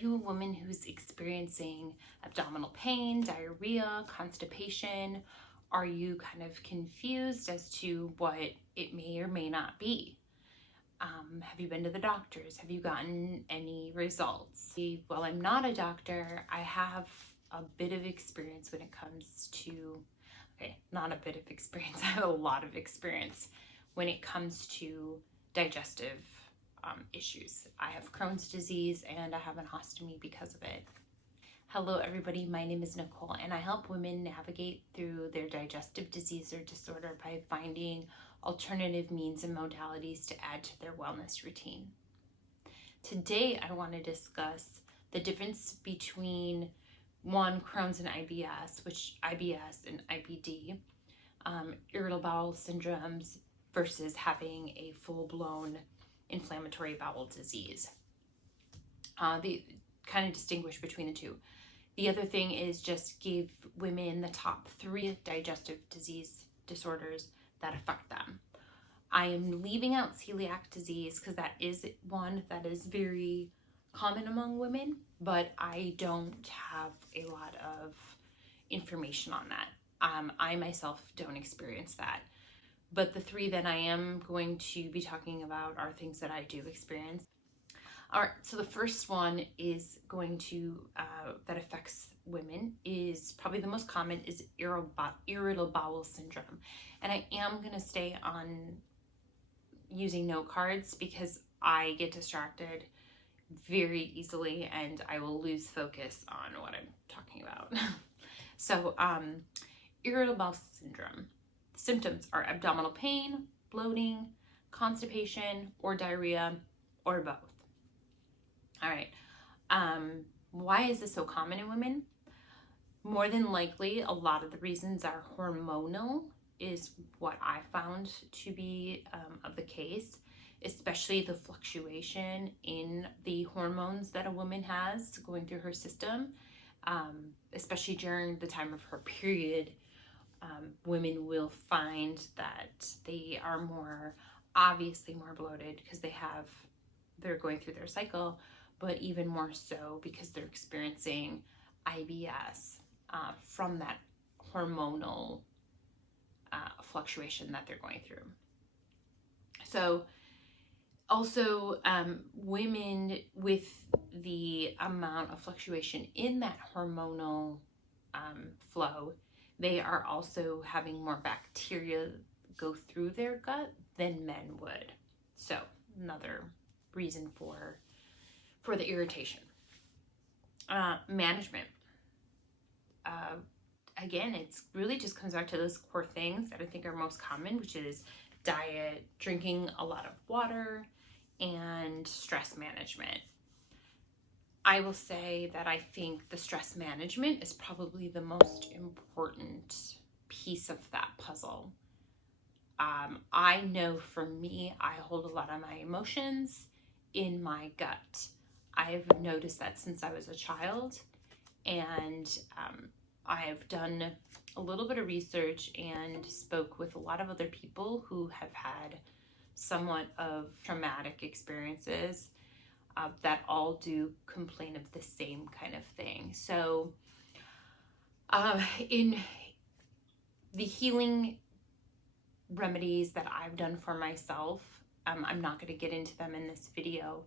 you a woman who's experiencing abdominal pain, diarrhea, constipation? Are you kind of confused as to what it may or may not be? Have you been to the doctors? Have you gotten any results? While I'm not a doctor, I have a bit of experience when it comes to, okay, not a bit of experience, I have a lot of experience when it comes to digestive issues. I have Crohn's disease and I have an ostomy because of it. Hello everybody, my name is Nicole and I help women navigate through their digestive disease or disorder by finding alternative means and modalities to add to their wellness routine. Today I want to discuss the difference between Crohn's and IBS, which IBS and IBD, irritable bowel syndromes versus having a full-blown inflammatory bowel disease. The kind of distinguish between the two. The other thing is just give women the top 3 digestive disease disorders that affect them. I am leaving out celiac disease because that is one that is very common among women, but I don't have a lot of information on that. I myself don't experience that. But the 3 that I am going to be talking about are things that I do experience. All right, so the first one is going to, that affects women, is probably the most common, is irritable bowel syndrome. And I am going to stay on using note cards because I get distracted very easily and I will lose focus on what I'm talking about. So, irritable bowel syndrome. Symptoms are abdominal pain, bloating, constipation, or diarrhea, or both. All right, why is this so common in women? More than likely, a lot of the reasons are hormonal, is what I found to be of the case, especially the fluctuation in the hormones that a woman has going through her system, especially during the time of her period. Women will find that they are obviously more bloated because they're going through their cycle, but even more so because they're experiencing IBS from that hormonal fluctuation that they're going through. So also women with the amount of fluctuation in that hormonal flow, they are also having more bacteria go through their gut than men would. So another reason for the irritation. Management. Again, it's really just comes back to those core things that I think are most common, which is diet, drinking a lot of water, and stress management. I will say that I think the stress management is probably the most important piece of that puzzle. I know for me, I hold a lot of my emotions in my gut. I've noticed that since I was a child, and I've done a little bit of research and spoke with a lot of other people who have had somewhat of traumatic experiences that all do complain of the same kind of thing. So in the healing remedies that I've done for myself, I'm not going to get into them in this video,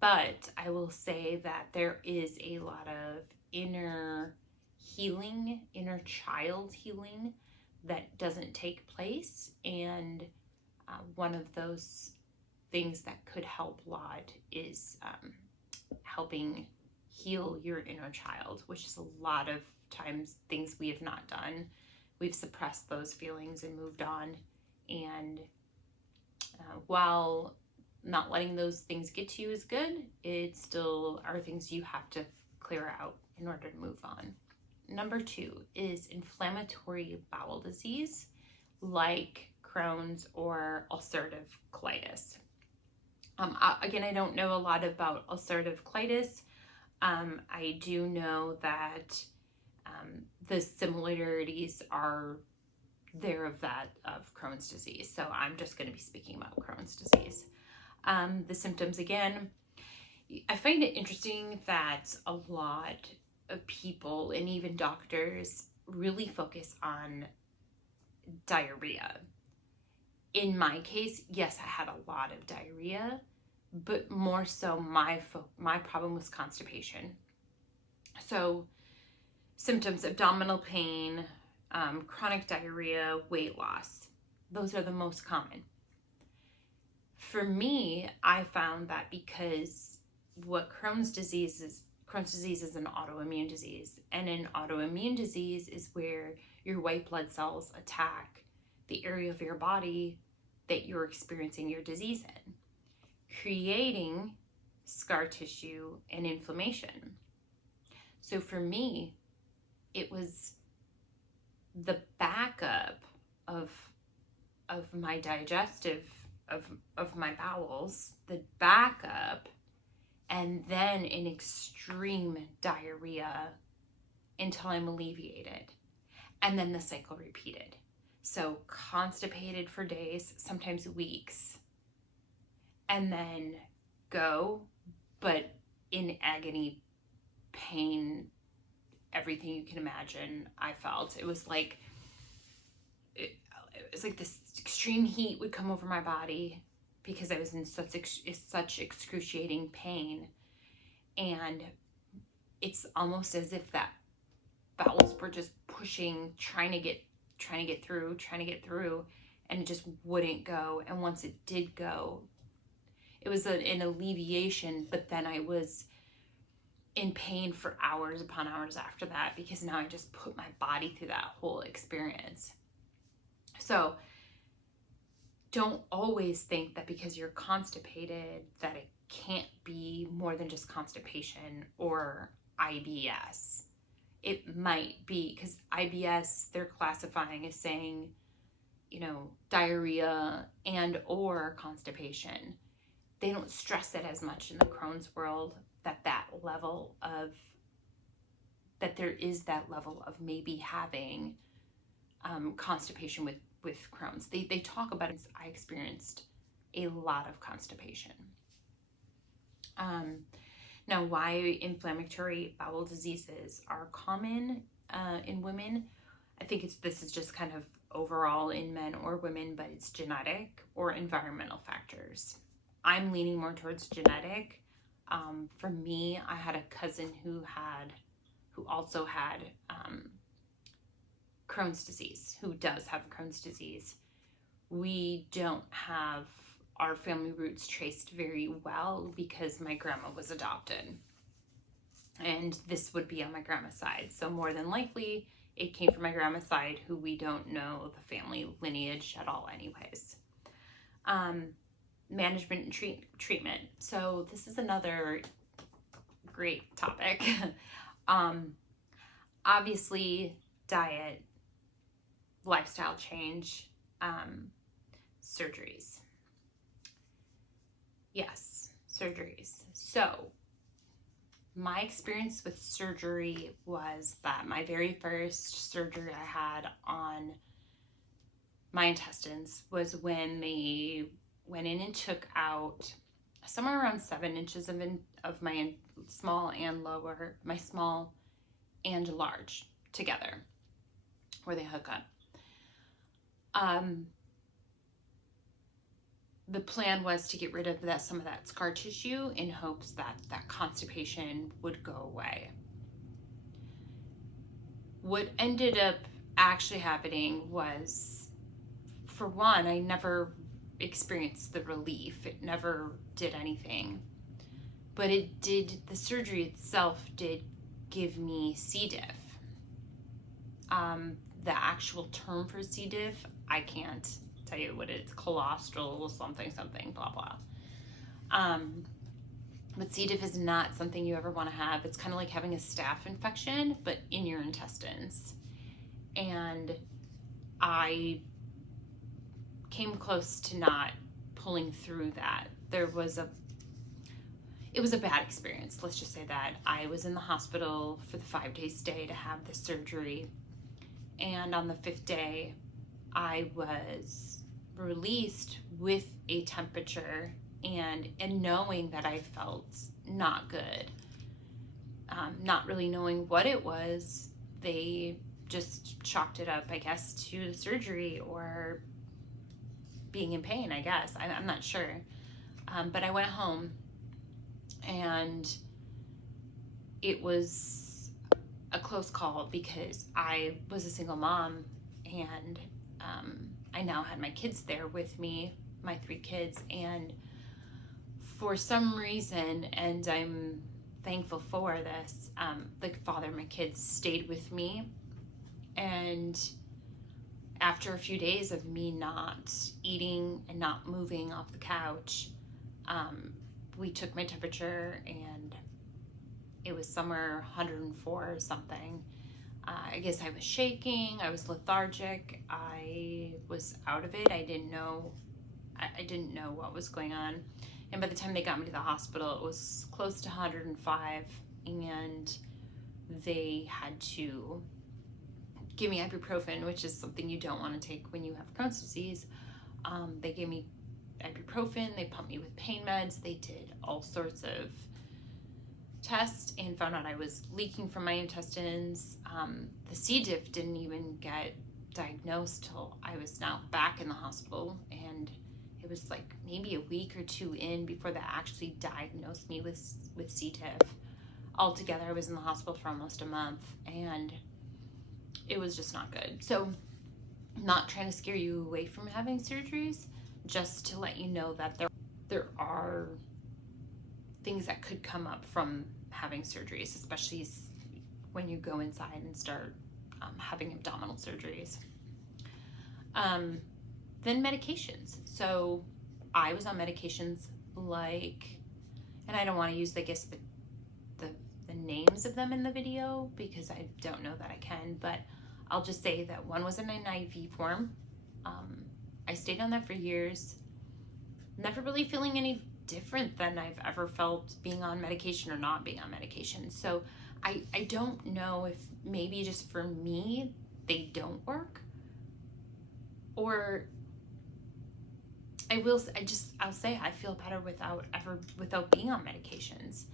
but I will say that there is a lot of inner healing, inner child healing that doesn't take place. And one of those things that could help a lot is helping heal your inner child, which is a lot of times things we have not done. We've suppressed those feelings and moved on. And while not letting those things get to you is good, it still are things you have to clear out in order to move on. Number 2 is inflammatory bowel disease, like Crohn's or ulcerative colitis. Again, I don't know a lot about ulcerative colitis. I do know that the similarities are there of Crohn's disease. So I'm just going to be speaking about Crohn's disease. The symptoms, again, I find it interesting that a lot of people and even doctors really focus on diarrhea. In my case, yes, I had a lot of diarrhea, but more so my problem was constipation. So symptoms: abdominal pain, chronic diarrhea, weight loss. Those are the most common. For me, I found that because what Crohn's disease is an autoimmune disease, and an autoimmune disease is where your white blood cells attack the area of your body that you're experiencing your disease in, creating scar tissue and inflammation. So for me, it was the backup of my digestive, of my bowels, the backup, and then an extreme diarrhea until I'm alleviated. And then the cycle repeated. So constipated for days, sometimes weeks, and then go, but in agony, pain, everything you can imagine I felt. It was like this extreme heat would come over my body because I was in such excruciating pain. And it's almost as if that bowels were just pushing, trying to get through, and it just wouldn't go. And once it did go, it was an alleviation, but then I was in pain for hours upon hours after that, because now I just put my body through that whole experience. So don't always think that because you're constipated that it can't be more than just constipation or IBS. It might be, because IBS, they're classifying as saying, diarrhea and or constipation. They don't stress it as much in the Crohn's world, that there is that level of maybe having constipation with Crohn's. They talk about it. I experienced a lot of constipation. Now, why inflammatory bowel diseases are common in women, I think this is just kind of overall in men or women, but it's genetic or environmental factors. I'm leaning more towards genetic. For me, I had a cousin who also had Crohn's disease, who does have Crohn's disease. We don't have our family roots traced very well because my grandma was adopted. And this would be on my grandma's side. So more than likely, it came from my grandma's side, who we don't know the family lineage at all anyways. Management and treatment. So this is another great topic. Obviously, diet, lifestyle change, surgeries. Yes, surgeries. So my experience with surgery was that my very first surgery I had on my intestines was when they went in and took out somewhere around 7 inches of my small and lower, my small and large together, where they hook up. The plan was to get rid of some of that scar tissue in hopes that constipation would go away. What ended up actually happening was, for one, I never experienced the relief. It never did anything. But the surgery itself did give me C. diff. The actual term for C. diff, I can't tell you what it's, cholesterol something, blah, blah. But C. diff is not something you ever want to have. It's kind of like having a staph infection, but in your intestines. And I came close to not pulling through that. It was a bad experience. Let's just say that. I was in the hospital for the 5-day stay to have the surgery. And on the 5th day, I was released with a temperature and knowing that I felt not good. Not really knowing what it was, they just chalked it up, I guess, to surgery or being in pain, I guess. I'm not sure. But I went home, and it was a close call because I was a single mom, and I now had my kids there with me, my 3 kids, and for some reason, and I'm thankful for this, the father of my kids stayed with me, and after a few days of me not eating and not moving off the couch, we took my temperature, and it was somewhere 104 or something. I guess I was shaking, I was lethargic, I was out of it. I didn't know what was going on. And by the time they got me to the hospital, it was close to 105, and they had to give me ibuprofen, which is something you don't want to take when you have Crohn's disease. They gave me ibuprofen, they pumped me with pain meds, they did all sorts of tests and found out I was leaking from my intestines. The C. diff didn't even get diagnosed till I was now back in the hospital, and it was like maybe a week or 2 in before they actually diagnosed me with C. diff. Altogether, I was in the hospital for almost a month, and it was just not good. So, not trying to scare you away from having surgeries, just to let you know that there are things that could come up from having surgeries, especially when you go inside and start having abdominal surgeries. Then medications. So I was on medications like, and I don't want to use, I guess, the names of them in the video because I don't know that I can, but I'll just say that one was in an IV form. I stayed on that for years, never really feeling any different than I've ever felt being on medication or not being on medication. So I don't know if maybe just for me they don't work, or I'll say I feel better without being on medications.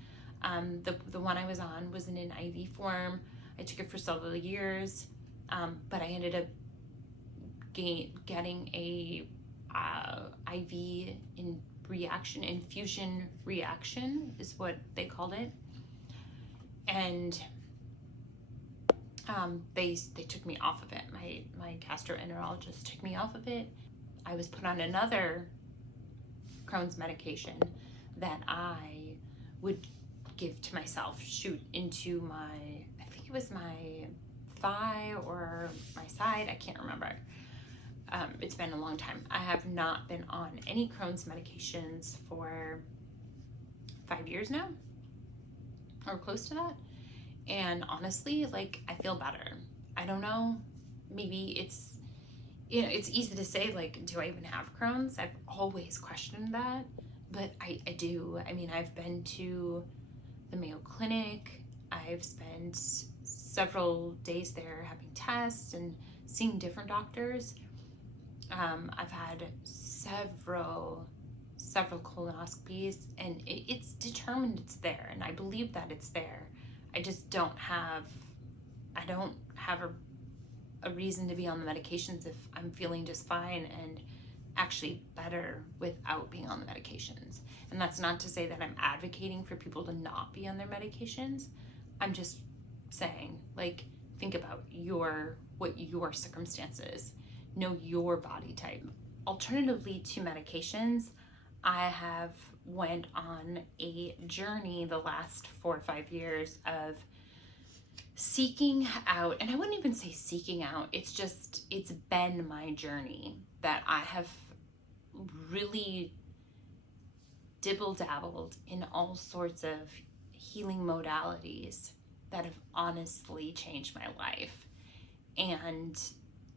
The one I was on was in an IV form. I took it for several years, but I ended up getting a IV infusion reaction is what they called it, and they took me off of it. My gastroenterologist took me off of it. I was put on another Crohn's medication that I would give to myself, shoot into my, I think it was my thigh or my side, I can't remember. It's been a long time. I have not been on any Crohn's medications for 5 years now, or close to that. And honestly, like, I feel better. I don't know, maybe it's, it's easy to say, like, do I even have Crohn's? I've always questioned that, but I do. I mean, I've been to the Mayo Clinic. I've spent several days there having tests and seeing different doctors. I've had several colonoscopies, and it's determined it's there, and I believe that it's there. I just don't have a reason to be on the medications if I'm feeling just fine and actually better without being on the medications. And that's not to say that I'm advocating for people to not be on their medications. I'm just saying, like, think about what your circumstances, know your body type. Alternatively to medications, I have went on a journey the last 4 or 5 years of seeking out, and I wouldn't even say seeking out, it's been my journey that I have really dibble-dabbled in all sorts of healing modalities that have honestly changed my life. And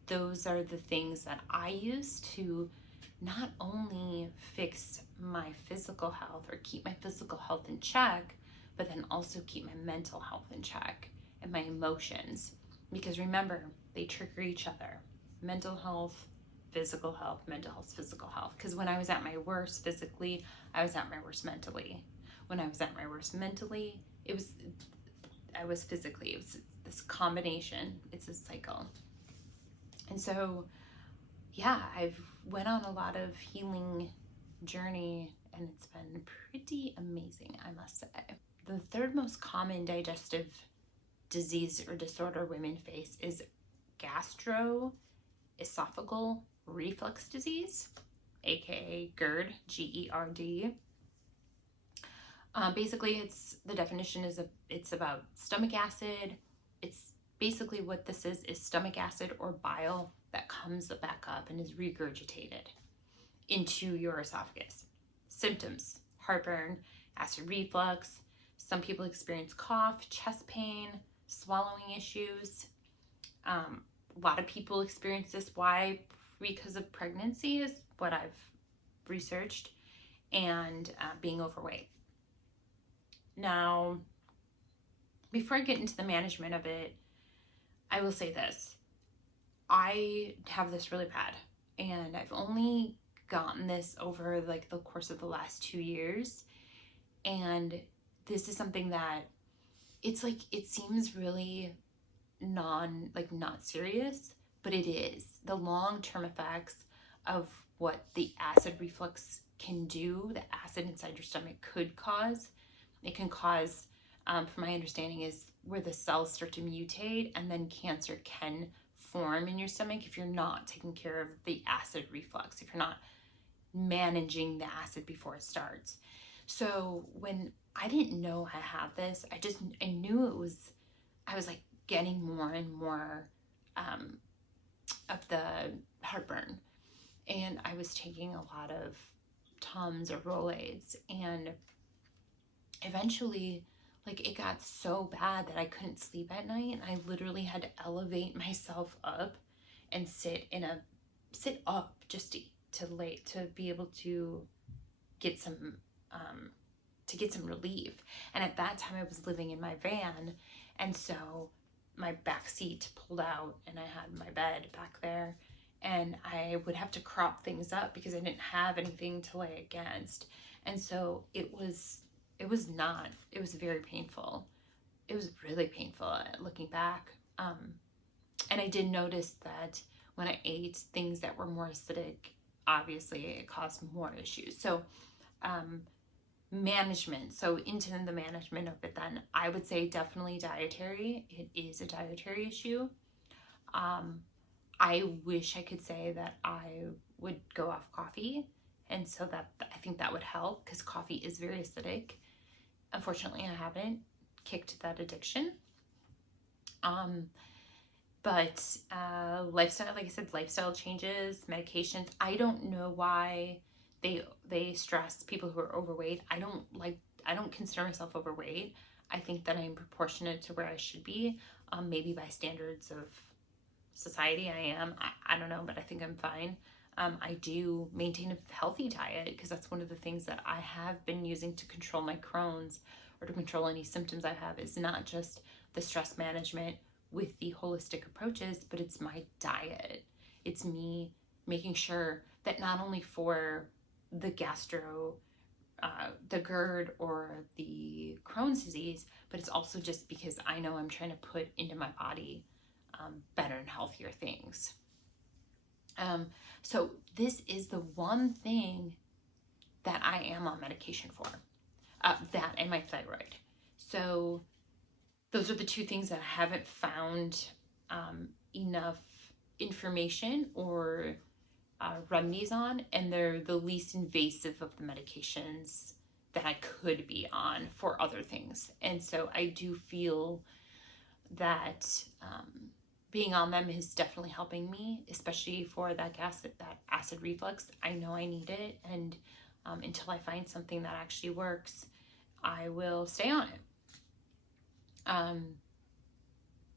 those are the things that I use to not only fix my physical health or keep my physical health in check, but then also keep my mental health in check and my emotions. Because remember, they trigger each other. Mental health, physical health, mental health, physical health. Because when I was at my worst physically, I was at my worst mentally. when I was at my worst mentally. I was physically. It was this combination. It's a cycle. And so, yeah, I've went on a lot of healing journey, and it's been pretty amazing, I must say. The third most common digestive disease or disorder women face is gastroesophageal reflux disease, aka GERD, G-E-R-D. Basically, the definition is it's about stomach acid. It's basically what this is stomach acid or bile that comes back up and is regurgitated into your esophagus. Symptoms: heartburn, acid reflux. Some people experience cough, chest pain, swallowing issues. A lot of people experience this. Why? Because of pregnancy is what I've researched, and being overweight. Now, before I get into the management of it, I will say this. I have this really bad, and I've only gotten this over like the course of the last 2 years. And this is something that it's like, it seems really not serious, but it is. The long-term effects of what the acid reflux can do, the acid inside your stomach could cause. It can cause, from my understanding, is where the cells start to mutate, and then cancer can form in your stomach if you're not taking care of the acid reflux, if you're not managing the acid before it starts. So when I didn't know I had this, I knew I was like getting more and more of the heartburn, and I was taking a lot of Tums or Rolaids, and eventually, like, it got so bad that I couldn't sleep at night, and I literally had to elevate myself up and sit up just to be able to get some relief. And at that time, I was living in my van, and so my back seat pulled out, and I had my bed back there, and I would have to crop things up because I didn't have anything to lay against. And so it was very painful. It was really painful looking back. And I did notice that when I ate things that were more acidic, obviously it caused more issues. So management. So into the management of it, then I would say definitely dietary. It is a dietary issue. I wish I could say that I would go off coffee, and so that I think that would help, because coffee is very acidic. Unfortunately, I haven't kicked that addiction. But lifestyle, like I said, lifestyle changes, medications. I don't know why they stress people who are overweight. I don't consider myself overweight. I think that I'm proportionate to where I should be. Maybe by standards of society I am. I don't know, but I think I'm fine. I do maintain a healthy diet because that's one of the things that I have been using to control my Crohn's, or to control any symptoms I have. Is not just the stress management with the holistic approaches, but it's my diet. It's me making sure that not only for the the GERD or the Crohn's disease, but it's also just because I know I'm trying to put into my body better and healthier things. So this is the one thing that I am on medication for, that and my thyroid. So those are the two things that I haven't found enough information or remedies on, and they're the least invasive of the medications that I could be on for other things. And so I do feel that being on them is definitely helping me, especially for that acid reflux. I know I need it, and until I find something that actually works, I will stay on it.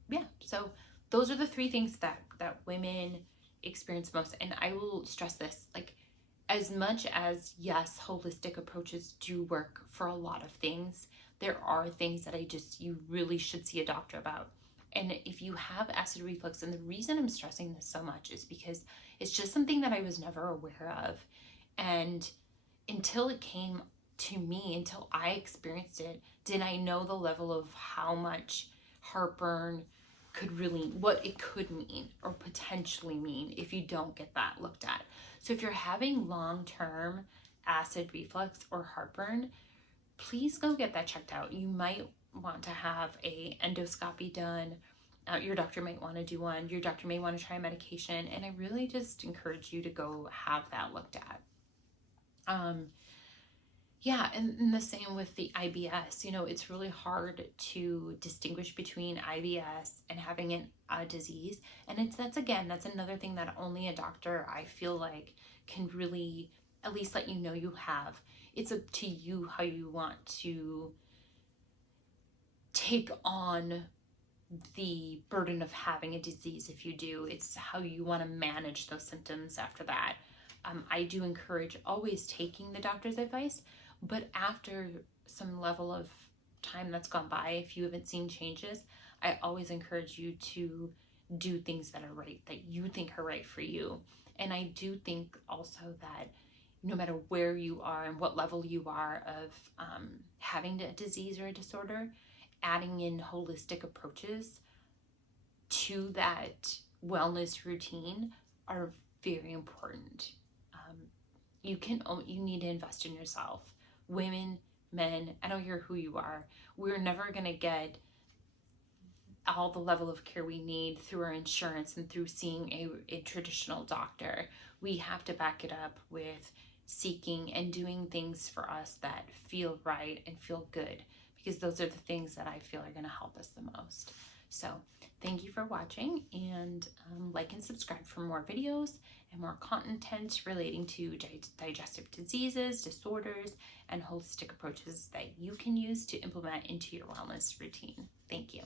Yeah, so those are the three things that women experience most. And I will stress this, like, as much as, yes, holistic approaches do work for a lot of things, there are things that you really should see a doctor about. And if you have acid reflux, and the reason I'm stressing this so much is because it's just something that I was never aware of. And until it came to me, until I experienced it, did I know the level of how much heartburn could really, what it could mean or potentially mean if you don't get that looked at. So if you're having long-term acid reflux or heartburn, please go get that checked out. You might want to have a endoscopy done. Your doctor might want to do one. Your doctor may want to try medication. And I really just encourage you to go have that looked at. Yeah, and the same with the IBS. You know, it's really hard to distinguish between IBS and having a disease. And that's another thing that only a doctor, I feel like, can really at least let you know you have. It's up to you how you want to take on the burden of having a disease if you do. It's how you want to manage those symptoms after that. I do encourage always taking the doctor's advice, but after some level of time that's gone by, if you haven't seen changes, I always encourage you to do things that are right, that you think are right for you. And I do think also that no matter where you are and what level you are of having a disease or a disorder, adding in holistic approaches to that wellness routine are very important. You need to invest in yourself. Women, men, I don't care who you are, we're never going to get all the level of care we need through our insurance and through seeing a traditional doctor. We have to back it up with seeking and doing things for us that feel right and feel good, because those are the things that I feel are going to help us the most. So thank you for watching, and like and subscribe for more videos and more content relating to digestive diseases, disorders, and holistic approaches that you can use to implement into your wellness routine. Thank you.